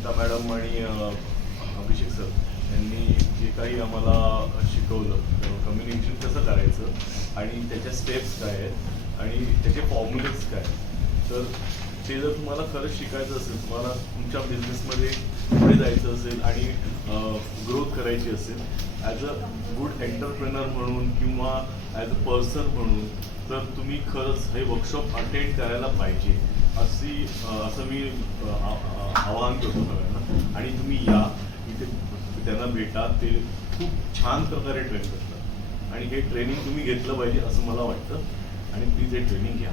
Smita madam आणि अभिषेक sir यांनी जे काही आम्हाला शिकवलं कम्युनिकेशन कसं करायचं आणि त्याच्या स्टेप्स काय आहेत आणि त्याचे फॉर्म्युलेज काय, तर ते जर तुम्हाला खरंच शिकायचं असेल, तुम्हाला तुमच्या बिझनेसमध्ये पुढे जायचं असेल आणि ग्रोथ करायची असेल ॲज अ गुड एंटरप्रेनर म्हणून किंवा ॲज अ पर्सन म्हणून, तर तुम्ही खरंच हे वर्कशॉप अटेंड करायला पाहिजे असं मी आवाहन करतो सगळ्यांना. आणि तुम्ही या इथे त्यांना भेटा, ते खूप छान प्रकारे ट्रेन करतात आणि हे ट्रेनिंग तुम्ही घेतलं पाहिजे असं मला वाटतं आणि प्लीज हे ट्रेनिंग घ्या.